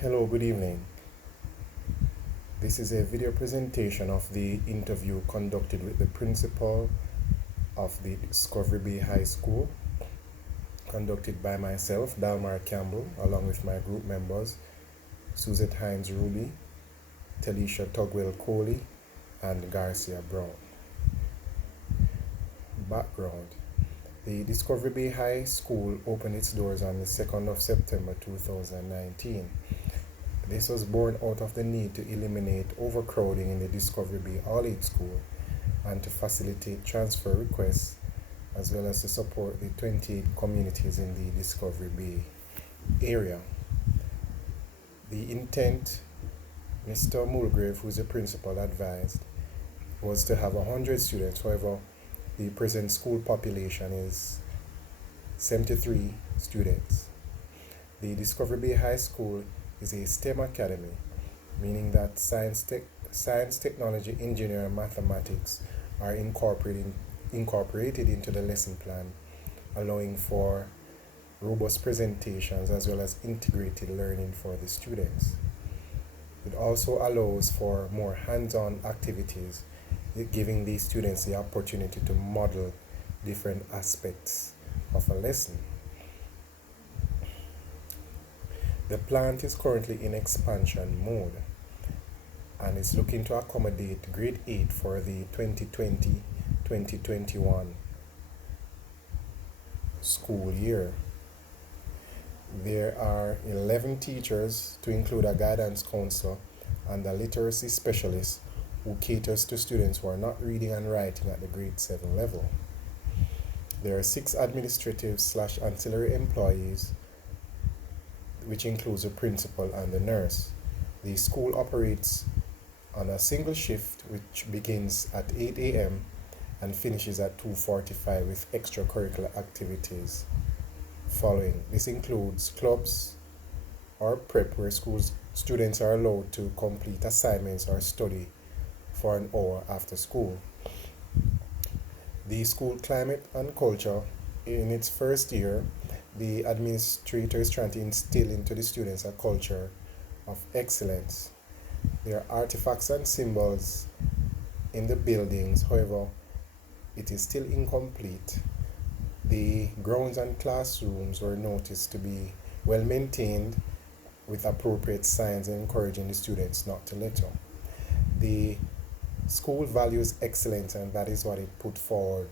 Hello, good evening. This is a video presentation of the interview conducted with the principal of the Discovery Bay High School, conducted by myself, Dalmar Campbell, along with my group members, Suzette Hines Ruby, Talisha Tugwell Coley, and Garcia Brown. Background. The Discovery Bay High School opened its doors on the 2nd of September 2019. This was born out of the need to eliminate overcrowding in the Discovery Bay All-Age School and to facilitate transfer requests, as well as to support the 28 communities in the Discovery Bay area. The intent, Mr. Mulgrave, who is the principal, advised was to have 100 students. However, the present school population is 73 students. The Discovery Bay High School is a STEM academy, meaning that science, technology, engineering, and mathematics are incorporated into the lesson plan, allowing for robust presentations as well as integrated learning for the students. It also allows for more hands-on activities, giving the students the opportunity to model different aspects of a lesson. The plant is currently in expansion mode and is looking to accommodate grade 8 for the 2020-2021 school year. There are 11 teachers, to include a guidance counselor and a literacy specialist who caters to students who are not reading and writing at the grade 7 level. There are 6 administrative/ancillary employees, which includes the principal and the nurse. The school operates on a single shift which begins at 8 a.m. and finishes at 2:45 with extracurricular activities following. This includes clubs or prep, where students are allowed to complete assignments or study for an hour after school. The school climate and culture. In its first year, the administrator is trying to instill into the students a culture of excellence. There are artifacts and symbols in the buildings, however, it is still incomplete. The grounds and classrooms were noticed to be well maintained with appropriate signs encouraging the students not to litter. The school values excellence, and that is what it puts forward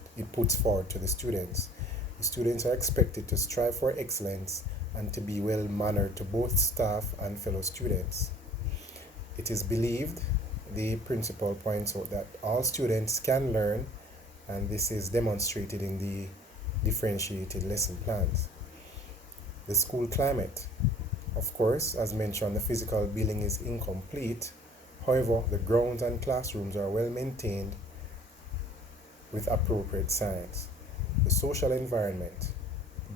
to the students. The students are expected to strive for excellence and to be well mannered to both staff and fellow students. It is believed, the principal points out, that all students can learn, and this is demonstrated in the differentiated lesson plans. The school climate. Of course, as mentioned, the physical building is incomplete. However, the grounds and classrooms are well maintained with appropriate signs. The social environment.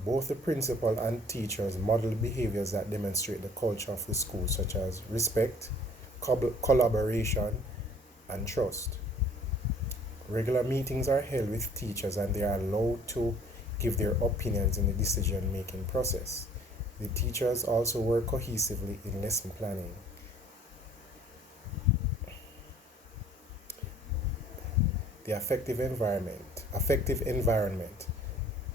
Both the principal and teachers model behaviors that demonstrate the culture of the school, such as respect, collaboration, and trust. Regular meetings are held with teachers and they are allowed to give their opinions in the decision-making process. The teachers also work cohesively in lesson planning. The affective environment.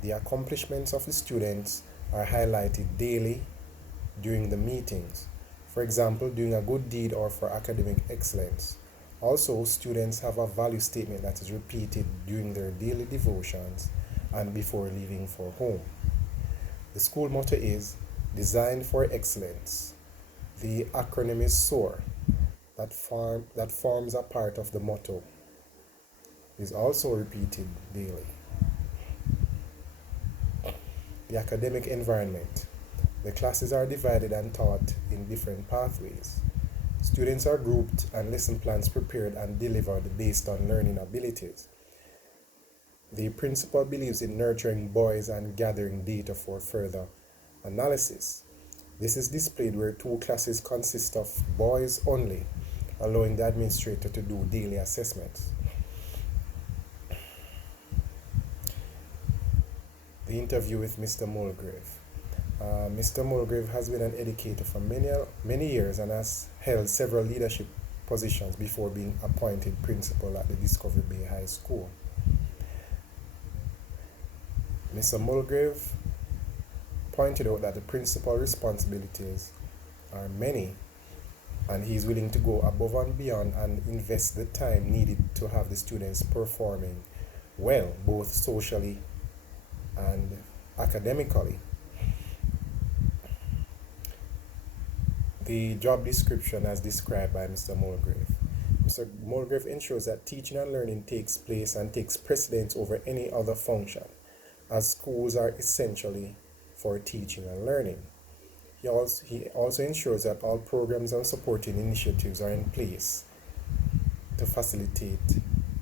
The accomplishments of the students are highlighted daily during the meetings. For example, doing a good deed or for academic excellence. Also, students have a value statement that is repeated during their daily devotions and before leaving for home. The school motto is Designed for Excellence. The acronym is SOAR, that forms a part of the motto. Is also repeated daily. The academic environment. The classes are divided and taught in different pathways. Students are grouped and lesson plans prepared and delivered based on learning abilities. The principal believes in nurturing boys and gathering data for further analysis. This is displayed where 2 classes consist of boys only, allowing the administrator to do daily assessments. The interview with Mr. Mulgrave. Mr. Mulgrave has been an educator for many years and has held several leadership positions before being appointed principal at the Discovery Bay High School. Mr. Mulgrave pointed out that the principal responsibilities are many and he is willing to go above and beyond and invest the time needed to have the students performing well, both socially and academically. The job description as described by Mr. Mulgrave. Mr. Mulgrave ensures that teaching and learning takes place and takes precedence over any other function, as schools are essentially for teaching and learning. He also ensures that all programs and supporting initiatives are in place to facilitate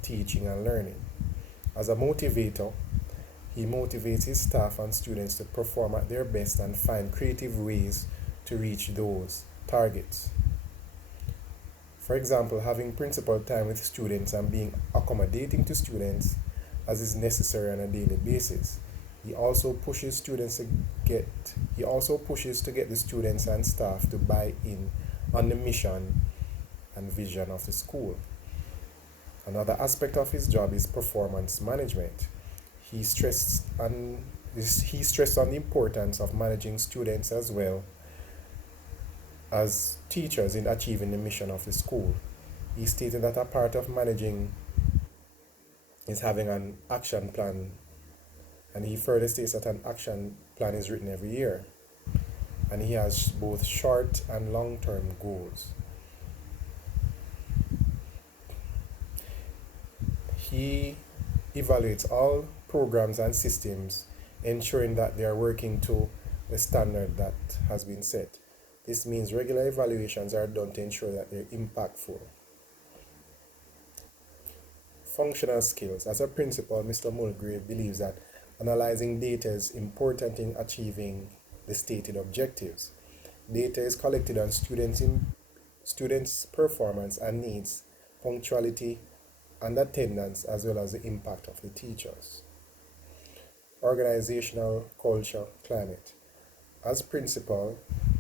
teaching and learning. As a motivator, he motivates his staff and students to perform at their best and find creative ways to reach those targets. For example, having principal time with students and being accommodating to students as is necessary on a daily basis. He also pushes to get the students and staff to buy in on the mission and vision of the school. Another aspect of his job is performance management. He stressed on he stressed on the importance of managing students as well as teachers in achieving the mission of the school. He stated that a part of managing is having an action plan, and he further states that an action plan is written every year, and he has both short and long term goals. He evaluates all programs and systems, ensuring that they are working to the standard that has been set. This means regular evaluations are done to ensure that they're impactful. Functional skills. As a principal, Mr. Mulgrave believes that analyzing data is important in achieving the stated objectives. Data is collected on students' performance and needs, punctuality, and attendance, as well as the impact of the teachers. Organizational culture climate. As principal,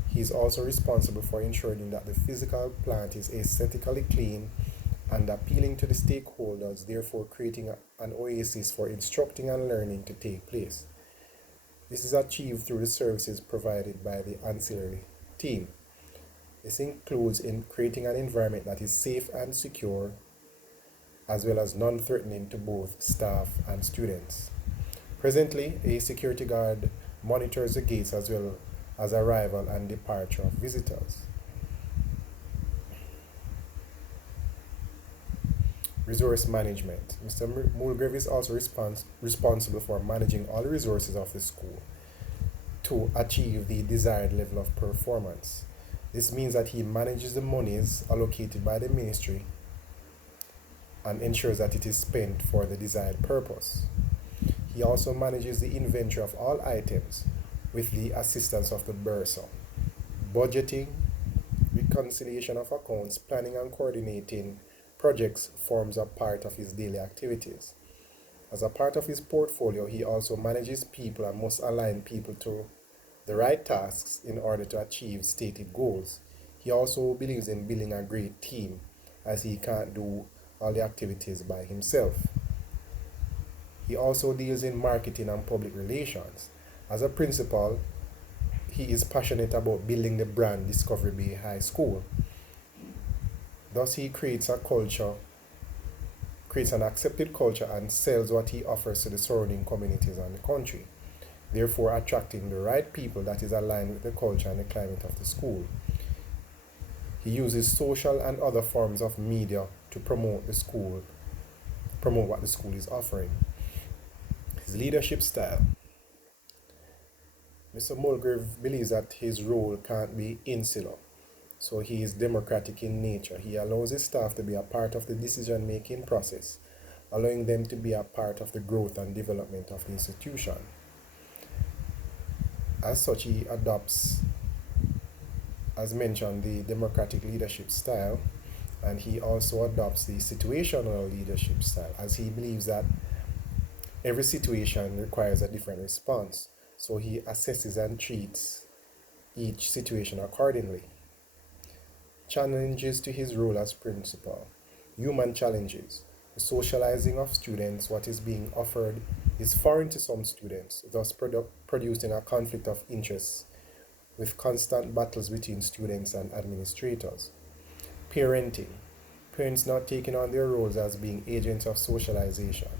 he is also responsible for ensuring that the physical plant is aesthetically clean and appealing to the stakeholders, therefore creating an oasis for instructing and learning to take place. This is achieved through the services provided by the ancillary team. This includes in creating an environment that is safe and secure, as well as non-threatening to both staff and students. Presently, a security guard monitors the gates as well as arrival and departure of visitors. Resource management. Mr. Mulgrave is also responsible for managing all resources of the school to achieve the desired level of performance. This means that he manages the monies allocated by the ministry and ensures that it is spent for the desired purpose. He also manages the inventory of all items with the assistance of the bursar. Budgeting, reconciliation of accounts, planning and coordinating projects forms a part of his daily activities. As a part of his portfolio, he also manages people and must align people to the right tasks in order to achieve stated goals. He also believes in building a great team, as he can't do all the activities by himself. He also deals in marketing and public relations. As a principal, he is passionate about building the brand Discovery Bay High School. Thus, he creates an accepted culture and sells what he offers to the surrounding communities and the country, therefore attracting the right people that is aligned with the culture and the climate of the school. He uses social and other forms of media to promote what the school is offering. His leadership style. Mr. Mulgrave believes that his role can't be insular, so he is democratic in nature. He allows his staff to be a part of the decision-making process, allowing them to be a part of the growth and development of the institution. As such, he adopts, as mentioned, the democratic leadership style, and he also adopts the situational leadership style, as he believes that every situation requires a different response. so he assesses and treats each situation accordingly. Challenges to his role as principal. Human challenges. The socializing of students, what is being offered, is foreign to some students, thus producing a conflict of interest with constant battles between students and administrators. Parenting. Parents not taking on their roles as being agents of socialization.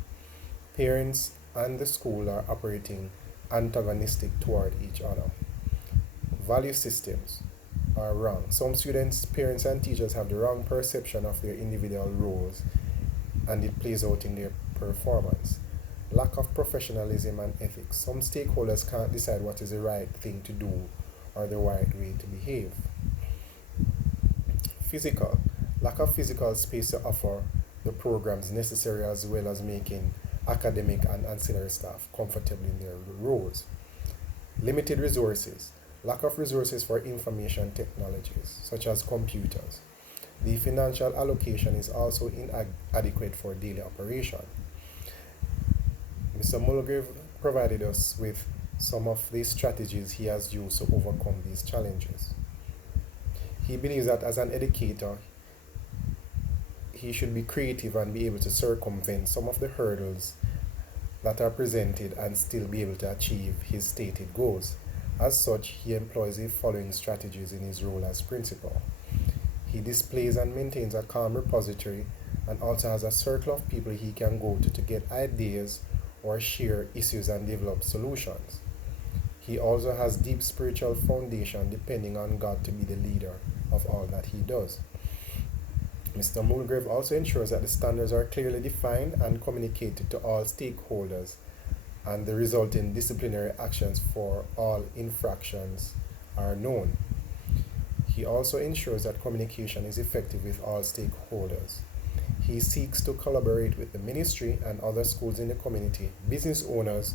Parents and the school are operating antagonistic toward each other. Value systems are wrong. Some students, parents, and teachers have the wrong perception of their individual roles, and it plays out in their performance. Lack of professionalism and ethics. Some stakeholders can't decide what is the right thing to do or the right way to behave. Physical. Lack of physical space to offer the programs necessary, as well as making academic and ancillary staff comfortable in their roles. Limited resources. Lack of resources for information technologies, such as computers. The financial allocation is also inadequate for daily operation. Mr. Mulgrave provided us with some of the strategies he has used to overcome these challenges. He believes that as an educator, he should be creative and be able to circumvent some of the hurdles that are presented and still be able to achieve his stated goals. As such, he employs the following strategies in his role as principal. He displays and maintains a calm repository and also has a circle of people he can go to get ideas or share issues and develop solutions. He also has deep spiritual foundation, depending on God to be the leader of all that he does. Mr. Mulgrave also ensures that the standards are clearly defined and communicated to all stakeholders, and the resulting disciplinary actions for all infractions are known. He also ensures that communication is effective with all stakeholders. He seeks to collaborate with the ministry and other schools in the community, business owners,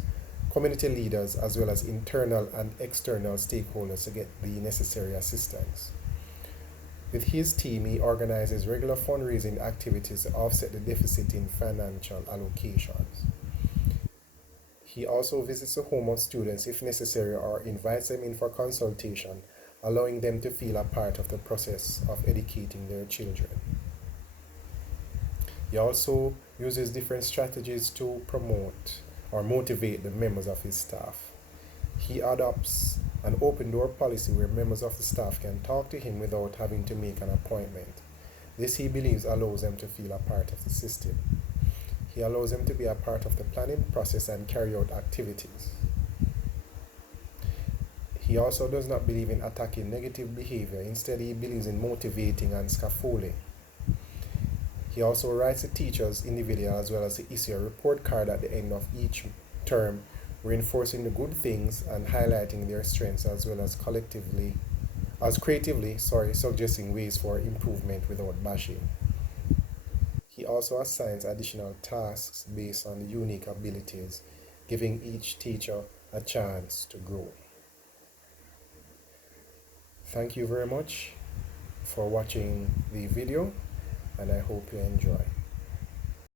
community leaders, as well as internal and external stakeholders to get the necessary assistance. With his team, he organizes regular fundraising activities to offset the deficit in financial allocations. He also visits the home of students if necessary or invites them in for consultation, allowing them to feel a part of the process of educating their children. He also uses different strategies to promote or motivate the members of his staff. He adopts an open door policy where members of the staff can talk to him without having to make an appointment. This, he believes, allows them to feel a part of the system. He allows them to be a part of the planning process and carry out activities. He also does not believe in attacking negative behavior. Instead, he believes in motivating and scaffolding. He also writes to teachers individually, as well as to issue a report card at the end of each term, reinforcing the good things and highlighting their strengths, as well as creatively suggesting ways for improvement without bashing. He also assigns additional tasks based on unique abilities, giving each teacher a chance to grow. Thank you very much for watching the video, and I hope you enjoy.